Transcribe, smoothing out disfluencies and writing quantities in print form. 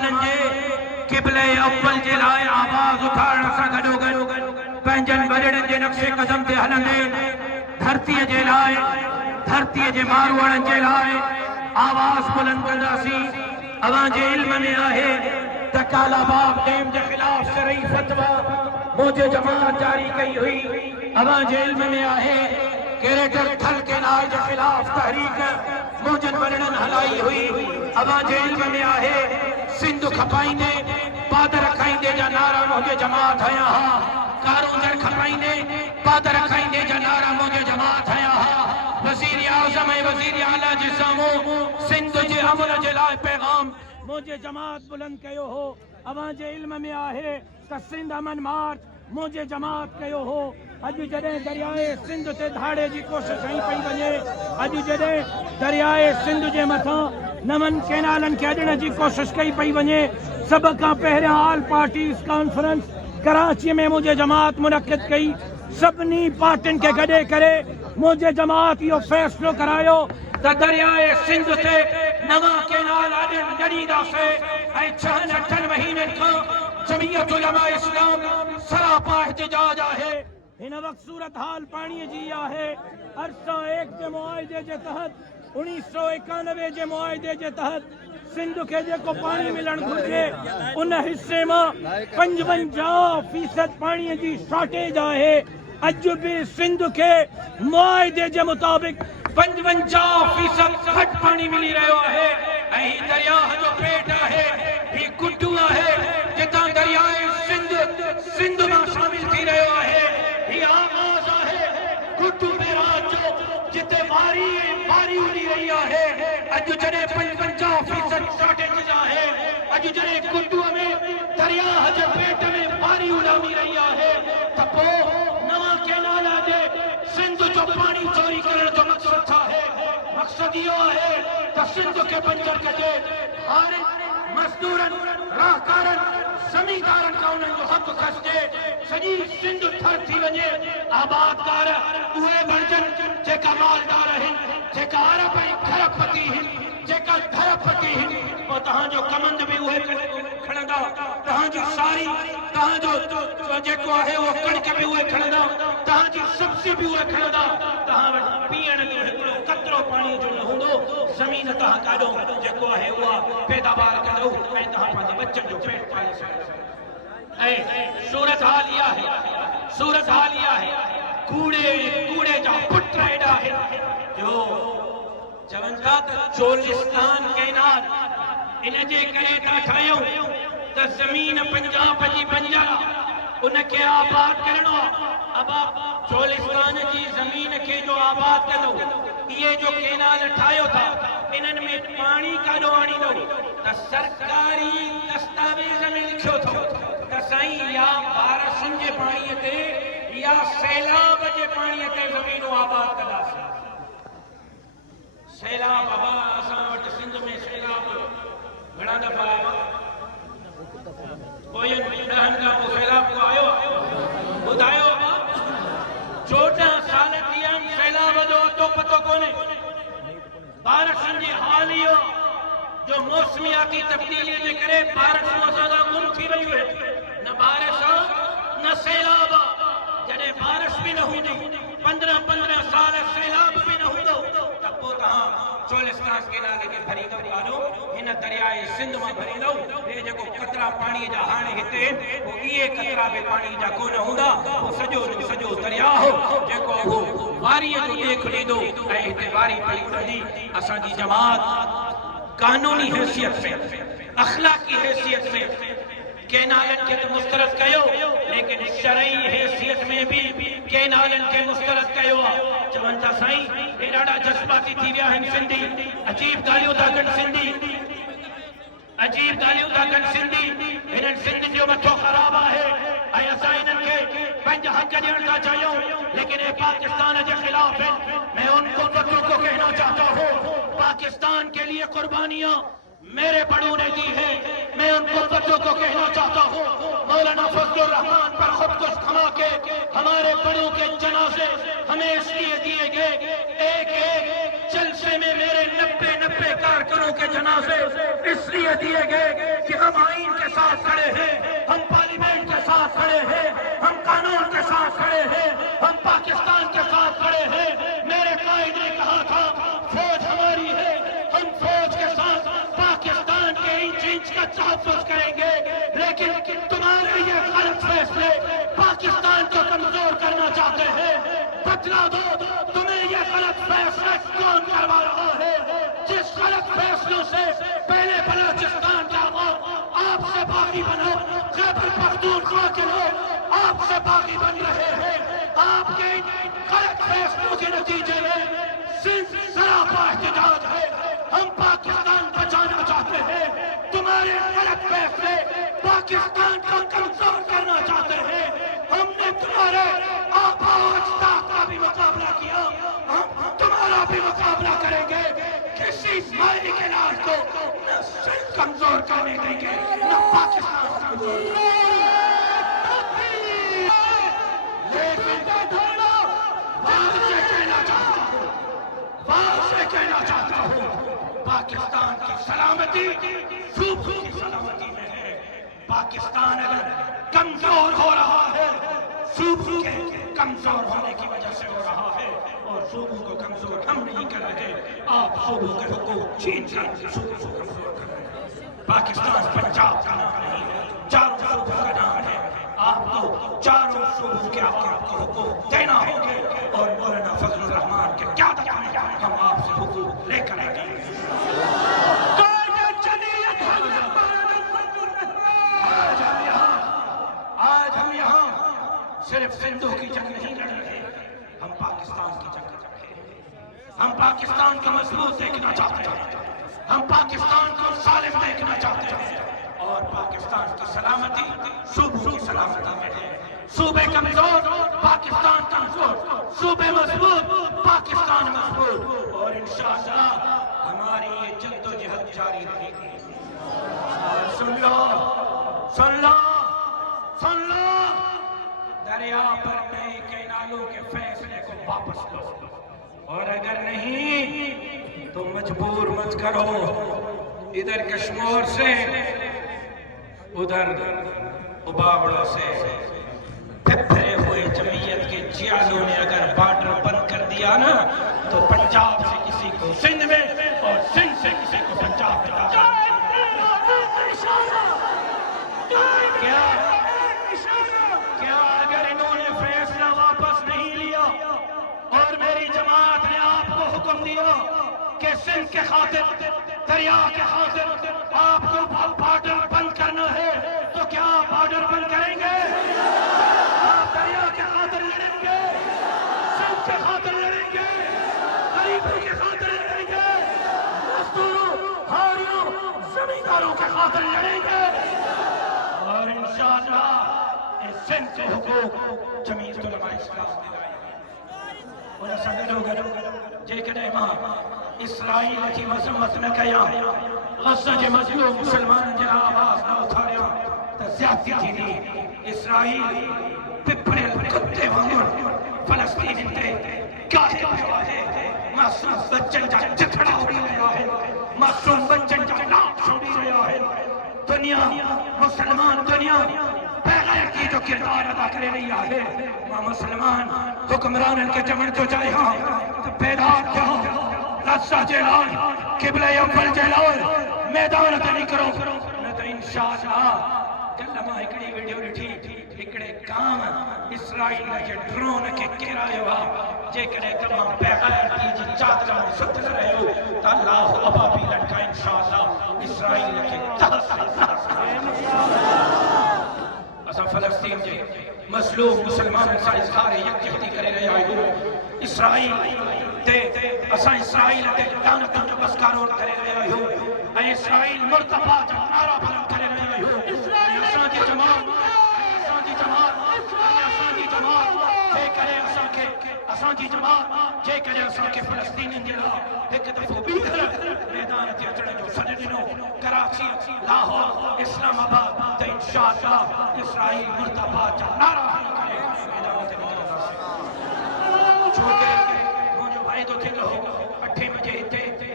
मुसलमाननि जे क़िबले अव्वल जे लाइ आवाज़ उथारण सां गॾोगॾु पंहिंजनि वॾड़नि जे नक्शे क़दम ते हलंदे धरतीअ जे लाइ, धरतीअ जे मारूअड़नि जे लाइ आवाज़ बुलंद कंदासीं। अवां जे इल्म में आहे त कालाबाग डैम जे ख़िलाफ़ शरई फतवा मुझे जमात जारी कई हुई। अवां जे इल्म में आहे ग्रेटर थल केनाल जे ख़िलाफ़ तहरीक मुझनि वॾड़नि हलाई हुई। अवां जे इल्म में आहे सिंध खपाईंदे पादर खाईंदे जा नारा मुझे जमात हया हा। कारोंदड़ खपाईंदे पादर खाईंदे जा नारा मुझे जमात हया हा। वज़ीर आज़म ऐं वज़ीर आला जे साम्हूं सिंध जे अमन जे लाइ पैगाम मुझे जमात बुलंद कयो हो। अवां जे इल्म में आहे त सिंध अमन मार्च मुझे जमात कयो हो। अॼु जॾहिं दरियाए सिंध ते धाड़े जी कोशिश कई पई वञे, अॼु जॾहिं दरियाए सिंध जे मथां नवनि केनालनि खे अॾण जी कोशिश कई पई वञे, सभ खां पहिरियां ऑल पार्टीज़ कॉन्फ्रेंस कराची में मुझे जमात मुनक़िद कई। सभिनी पार्टियुनि खे गॾे करे मुझे जमात इहो फ़ैसिलो करायो त दरियाए सिंध ते नवां केनाल ॾींदासीं ऐं 6-8 महीननि खां जमीयत उलमा इस्लाम सरापा एहतिजाज आहे। हिन वक़्तु सूरत हाल पाणीअ जी आहे। अरसा 1 जे मुआहिदे जे तहत 1991 जे मुआहिदे जे तहत सिंध खे जेको पाणी मिलणु घुरिजे उन हिस्से मां 55% पाणीअ जी शॉर्टेज आहे। अॼु बि सिंध खे मुआहिदे जे मुताबिक़ 55% घटि पाणी मिली रहियो आहे। ऐं ही दरियाह जो पेट आहे, ही कुटू आहे जितां दरियाए सिंध मां शामिल थी रहियो आहे। ही आगाज़ आहे कुटू बैराज जो जिते वारी उड़ी रही आहे। अॼु जॾहिं 55% शॉर्टेज आहे, अॼु जॾहिं कुटूअ में दरियाह जे पेट में वारी उॾामी रही आहे, त पोइ नवां केनाल ॾे सिंध जो पाणी चोरी करण जो मक़सद छा आहे? मक़सद इहो आहे त सिंध खे बंजर कजे, हर मज़दूरनि, राहकारनि, ज़मींदारनि खां उन्हनि जो हक़ खसिजे, सॼी सिंध थर थी वञे। आबादकार उहे बणजनि जेका मालदार आहिनि, जेका अरब ऐं खरबपति आहिनि, जेका धरपति आहिनि। पोइ तव्हांजो कमंद बि उहे खणंदा, तव्हांजी सारी, तव्हांजो जेको आहे उहो कणिक बि उहे खणंदा, तव्हांजी सब्ज़ी बि उहे खणंदा। तव्हां वटि पीअण जो हिकिड़ो कतिरो पाणीअ जो न हूंदो। ज़मीन तव्हां काॾो जेको आहे उहा पैदावार कंदो ऐं तव्हां पंहिंजे बचनि जो पेट पाले सघंदा। ऐं सूरत हाल इहा आहे, सूरत हाल इहा आहे, कूड़े जा पुट एॾा आहिनि जो चवनि था त चोलिस्तान केनाल इन जे करे था ठाहियूं त ज़मीन पंजाब जी बंजर उनखे आबाद करणो आहे। अब चोलिस्तान जी ज़मीन खे जो आबाद कंदो, इहे जो केनाल ठाहियो था, इन्हनि में पाणी काॾो आणींदो त सरकारी दस्तावेज़ में लिखियो अथव त साईं या बारिशुनि जे पाणीअ ते या सैलाब जे पाणीअ ते ज़मीनूं आबाद कंदासीं। सैलाब बाबा असां वटि सिंध में सैलाब घणा दफ़ा आयो, पोइ 10 खां पोइ सैलाब को आयो ॿुधायो। 14 साल थी विया आहिनि, सैलाब जो अतो पतो कोन्हे। बारिशुनि जी हाल इहो जो मौसमियाती तब्दीलीअ जे करे बारिशूं असां गुम थी रहियूं आहिनि। न बारिश न सैलाब। जॾहिं बारिश बि न हूंदी, 15 साल सैलाब बि न हूंदो, त पोइ तव्हां चोलिस्तान केनाल खे भरींदो काॾो? हिन दरियाए सिंध मां भरींदो। हे जेको कतरा पाणीअ जा हाणे हिते, पोइ इहे कतरा बि पाणी जा कोन हूंदा। पोइ सॼो दरिया जेको उहो वारीअ जो ॾेख ॾींदो ऐं हिते वारी पई उड़ंदी। असांजी जमात कानूनी हैसियत में, अखलाकी हैसियत में केनालनि खे त मुस्तरद कयो, लेकिन शरई हैसियत में भी केनालनि खे मुस्तरद कयो आहे। चवनि था साईं हे ॾाढा जज़्बाती थी विया आहिनि सिंधी, अजीब ॻाल्हियूं था कनि सिंधी, अजीब ॻाल्हियूं था कनि सिंधी। हिननि सिंधियुनि जो मथो ख़राब आहे ऐं असां हिननि खे पंहिंजा हक़ ॾियण था चाहियूं, लेकिन हे पाकिस्तान के खिलाफ है। मैं उनको बच्चों को कहना चाहता हूँ, पाकिस्तान के लिए कुर्बानियाँ मेरे बड़ों ने दी है। मैं उनको बच्चों को कहना चाहता हूँ, मौलाना फजलुर रहमान पर खुदकुश थमा के हमारे बड़ों के जनाजे हमें इसलिए दिए गए, एक जलसे में मेरे 90 कारकुनों के जनाजे इसलिए दिए गए कि हम انچ کا تحفظ کریں گے، لیکن تمہارے یہ غلط فیصلے پاکستان کو کمزور کرنا چاہتے ہیں۔ بتلا دو تمہیں یہ غلط فیصلے کون کروا رہا ہے؟ جس غلط فیصلوں سے پہلے بلوچستان کا عوام آپ سے باغی بنو، خیبر پختونخوا کے لوگ آپ سے باغی بن رہے ہیں۔ آپ کے غلط فیصلوں کے نتیجے میں صرف سراپا احتجاج ہے۔ ہم پاکستان بچانا چاہتے ہیں، تمہارے غلط فیصلے پاکستان کو کمزور کرنا چاہتے ہیں۔ ہم نے تمہارے آبا و اجداد کا بھی مقابلہ کیا، ہم تمہارا بھی مقابلہ کریں گے۔ کسی مالی کے لاش کو نہ صرف کمزور کرنے دیں گے، نہ پاکستان کمزور کرنے دیں گے۔ کہنا چاہتا ہوں پاکستان کی سلامتی صوبوں کی سلامتی میں ہے۔ پاکستان اگر کمزور ہو رہا ہے، صوبوں کے کمزور ہونے کی وجہ سے ہو رہا ہے، اور صوبوں کو کمزور ہم نہیں کر رہے، آپ صوبوں کے حقوق چھین کر صوبوں کو کمزور کر رہے ہیں۔ پاکستان پنجاب کا نام نہیں، چاروں صوبوں کا نام ہے۔ آپ کو چاروں صوبوں کے آپ کو حقوق دینا ہوں گے، اور مولانا فضل الرحمان کے کیا ہم آپ سے حقوق لے کر آئیں گے۔ آج ہم یہاں صرف سندھوں کی جنگ نہیں لڑ رہے، ہم پاکستان کی جنگ لڑ رہے ہیں۔ ہم پاکستان کو مضبوط دیکھنا چاہتے ہیں، ہم پاکستان کو سالم دیکھنا چاہتے ہیں، اور پاکستان کی سلامتی صوبوں کی سلامتی میں ہے۔ صوبے کمزور پاکستان کمزور، صوبے مضبوط پاکستان مضبوط، اور انشاءاللہ ہماری یہ جد و جہد جاری رہے گی۔ سن لو سن لو سن لو، دریا پر نئے کینالوں کے فیصلے کو واپس لو، اور اگر نہیں تو مجبور مت کرو۔ ادھر کشمور سے ادھر ابابڑوں سے پھرے ہوئے جمعیت کے جیالوں نے اگر بارڈر بند کر دیا نا، تو پنجاب سے کسی کو سندھ میں، اور سندھ سے کسی کو پنجاب میں کیا اگر انہوں نے فیصلہ واپس نہیں لیا، اور میری جماعت نے آپ کو حکم دیا کہ سندھ کے خاطر، دریا کے خاطر آپ کو بارڈر بند کرنا ہے، تو کیا آپ بارڈر بند کریں گے؟ آپ دریا کے خاطر لڑیں گے، سندھ کے خاطر لڑیں گے، غریبوں کے خاطر لڑیں گے، مزدوروں، ہاریوں، زمینداروں کے خاطر لڑیں گے، اور انشاءاللہ اس سندھ کے حقوق جمعیت علماء اسلام دلائیں گے۔ اور ایسا لوگ جے کدے ماں اسرائیل کی مذمت نہ کیا، غزہ جے مظلوم مسلمان جے آواز نہ اٹھایا، تو زیادتی تھی دی۔ اسرائیل پپڑے کتے وانگر فلسطین تے کاہے رہا ہے، معصوم بچن جا جتھڑا ہو رہا ہے، معصوم بچن جا لاکھ چھوڑی رہا ہے۔ دنیا مسلمان دنیا بغیر کی جو کردار ادا کرے رہی ہے، ماں مسلمان حکمران کے جمن تو جائے ہاں تو بیدار کیا غزہ جلال قبلہ اول جلال میدان تے نہیں کرو، نہ تو انشاءاللہ کلمہ اکڑی ویڈیو ڈٹھی اکڑے کام اسرائیل کے ڈرون کے کرائے ہوا، جے کرے تمام بغیر کی جی چادر میں ست رہے ہو، تو اللہ ابابی لڑکا انشاءاللہ اسرائیل کے تحت اسا فلسطین جے مظلوم مسلمان سا اظہار یکجہتی کرے رہے ہو، اسرائیل تے اسا اسرائیل تے لعنتاں جو بسکارور کرے رہے ہو، اے اسرائیل مرتبہ جو نعرہ بلند کرے رہے ہو، اساں دی جماعت جے کرے اساں دی جماعت جے کرے اساں کے فلسطینین دے ایک دفعہ بیدر میدان تے اچڑے جو سڈ ڈنو، کراچی، لاہور، اسلام آباد تے انشاءاللہ اسرائیل مرتبہ جو نعرہ